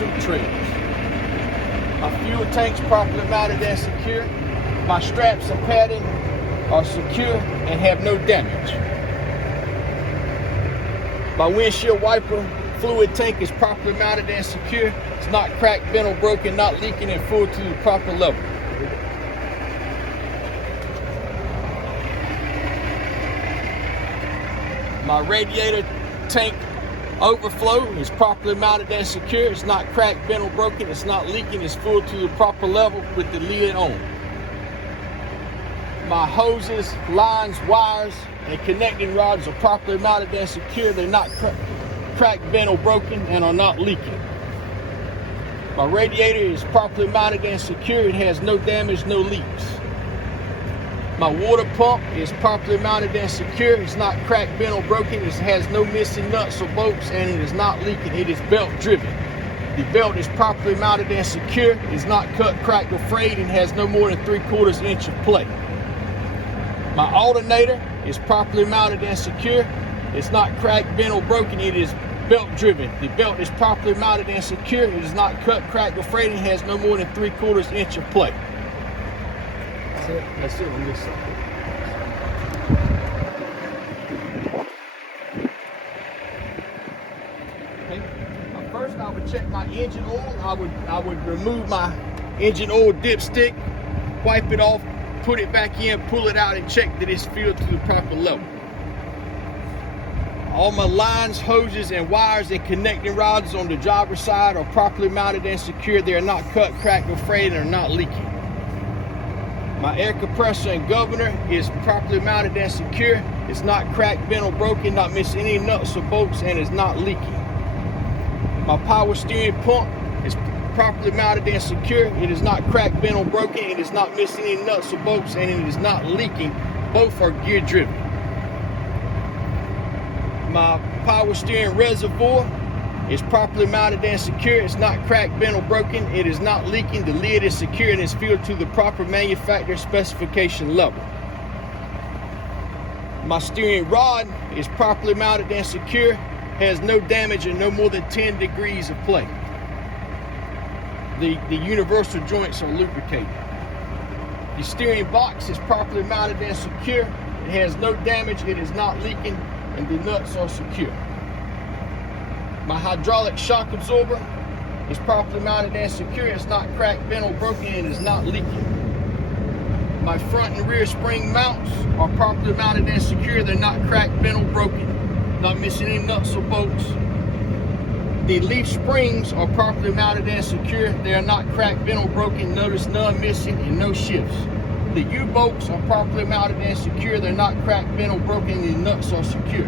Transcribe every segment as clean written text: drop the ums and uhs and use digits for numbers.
pursuit trails. My fuel tank's properly mounted and secure. My straps and padding are secure and have no damage. My windshield wiper fluid tank is properly mounted and secure. It's not cracked, bent, or broken, not leaking, and full to the proper level. My radiator tank overflow is properly mounted and secure. It's not cracked, bent, or broken. It's not leaking. It's full to the proper level with the lid on. My hoses, lines, wires, and connecting rods are properly mounted and secure. They're not cracked, bent, or broken, and are not leaking. My radiator is properly mounted and secure. It has no damage, no leaks. My water pump is properly mounted and secure. It's not cracked, bent, or broken. It has no missing nuts or bolts, and it is not leaking. It is belt driven. The belt is properly mounted and secure. It is not cut, cracked, or frayed, and has no more than 3/4 inch of play. My alternator is properly mounted and secure. It's not cracked, bent, or broken. It is belt driven. The belt is properly mounted and secure. It is not cut, cracked, or frayed, and has no more than 3/4 inch of play. That's it on this side. Okay. First, I would check my engine oil. I would remove my engine oil dipstick, wipe it off, put it back in, pull it out, and check that it's filled to the proper level. All my lines, hoses, and wires and connecting rods on the driver's side are properly mounted and secure. They are not cut, cracked, or frayed, and are not leaking. My air compressor and governor is properly mounted and secure. It's not cracked, bent, or broken, not missing any nuts or bolts, and is not leaking. My power steering pump is properly mounted and secure. It is not cracked, bent, or broken. It is not missing any nuts or bolts, and it is not leaking. Both are gear driven. My power steering reservoir is properly mounted and secure. It's not cracked, bent, or broken. It is not leaking. The lid is secure and is filled to the proper manufacturer specification level. My steering rod is properly mounted and secure, has no damage and no more than 10 degrees of play. The universal joints are lubricated. The steering box is properly mounted and secure. It has no damage, it is not leaking, and the nuts are secure. My hydraulic shock absorber is properly mounted and secure. It's not cracked, bent, or broken, and is not leaking. My front and rear spring mounts are properly mounted and secure. They're not cracked, bent, or broken, not missing any nuts or bolts. The leaf springs are properly mounted and secure. They are not cracked, bent, or broken. Notice none missing and no shifts. The U-bolts are properly mounted and secure. They're not cracked, bent, or broken. The nuts are secure.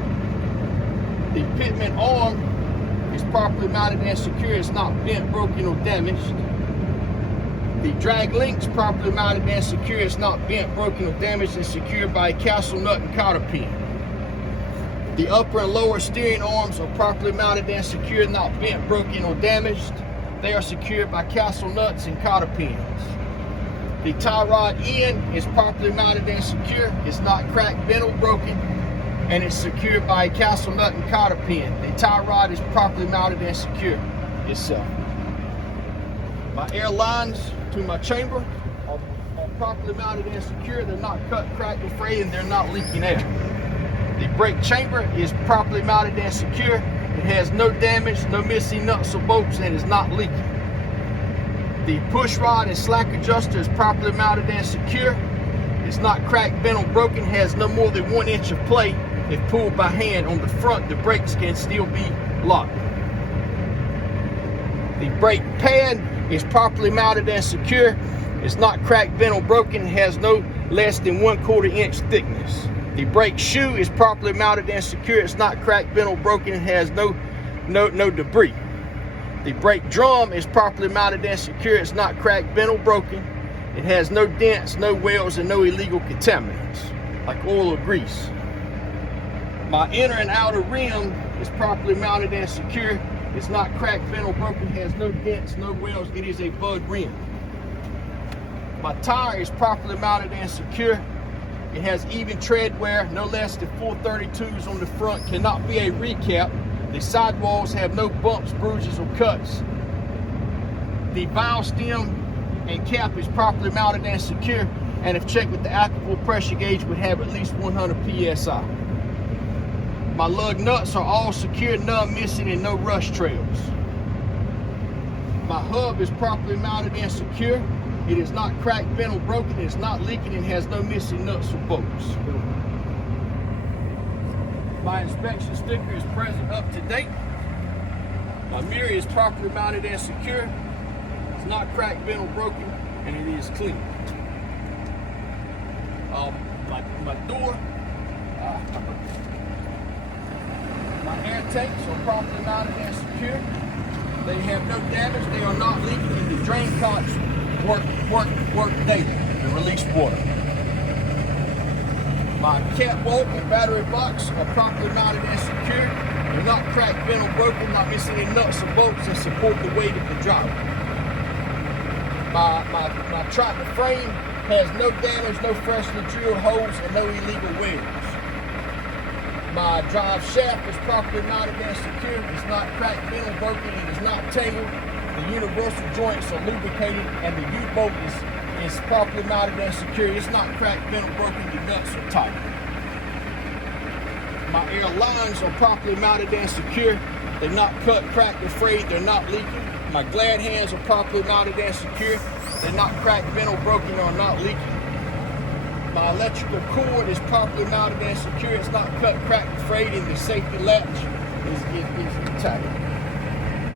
The pitman arm is properly mounted and secure. It's not bent, broken, or damaged. The drag link's properly mounted and secure. It's not bent, broken, or damaged, and secured by a castle nut and cotter pin. The upper and lower steering arms are properly mounted and secure, not bent, broken, or damaged. They are secured by castle nuts and cotter pins. The tie rod end is properly mounted and secure. It's not cracked, bent, or broken, and it's secured by a castle nut and cotter pin. The tie rod is properly mounted and secure itself. My air lines to my chamber are properly mounted and secure. They're not cut, cracked, or frayed, and they're not leaking air. The brake chamber is properly mounted and secure. It has no damage, no missing nuts or bolts, and is not leaking. The push rod and slack adjuster is properly mounted and secure. It's not cracked, bent, or broken, has no more than 1 inch of play. If pulled by hand on the front, the brakes can still be locked. The brake pad is properly mounted and secure. It's not cracked, bent, or broken, has no less than 1/4 inch thickness. The brake shoe is properly mounted and secure. It's not cracked, bent, or broken, and has no debris. The brake drum is properly mounted and secure. It's not cracked, bent, or broken. It has no dents, no welds, and no illegal contaminants like oil or grease. My inner and outer rim is properly mounted and secure. It's not cracked, bent, or broken, has no dents, no welds. It is a bud rim. My tire is properly mounted and secure. It has even tread wear, no less than 432s on the front, cannot be a recap. The sidewalls have no bumps, bruises, or cuts. The valve stem and cap is properly mounted and secure, and if checked with the alcohol pressure gauge, would have at least 100 psi. My lug nuts are all secure, none missing, and no rust trails. My hub is properly mounted and secure. It is not cracked, bent, or broken. It is not leaking and has no missing nuts or bolts. My inspection sticker is present, up to date. My mirror is properly mounted and secure. It's not cracked, bent, or broken, and it is clean. My door, my air tanks are properly mounted and secure. They have no damage, they are not leaking, and the drain cocks work daily to release water. My catwalk and battery box are properly mounted and secure. They're not cracked, bent, or broken, not missing any nuts or bolts, and support the weight of the driver. My tractor frame has no damage, no freshly drilled holes, and no illegal wears. My drive shaft is properly mounted and secure. It's not cracked, bent, or broken. It is not tangled. The universal joints are lubricated, and the U-bolt is properly mounted and secure. It's not cracked, bent, or broken. The nuts are tight. My air lines are properly mounted and secure. They're not cut, cracked, or frayed. They're not leaking. My glad hands are properly mounted and secure. They're not cracked, bent, or broken, or not leaking. My electrical cord is properly mounted and secure. It's not cut, cracked, or frayed, and the safety latch is tight.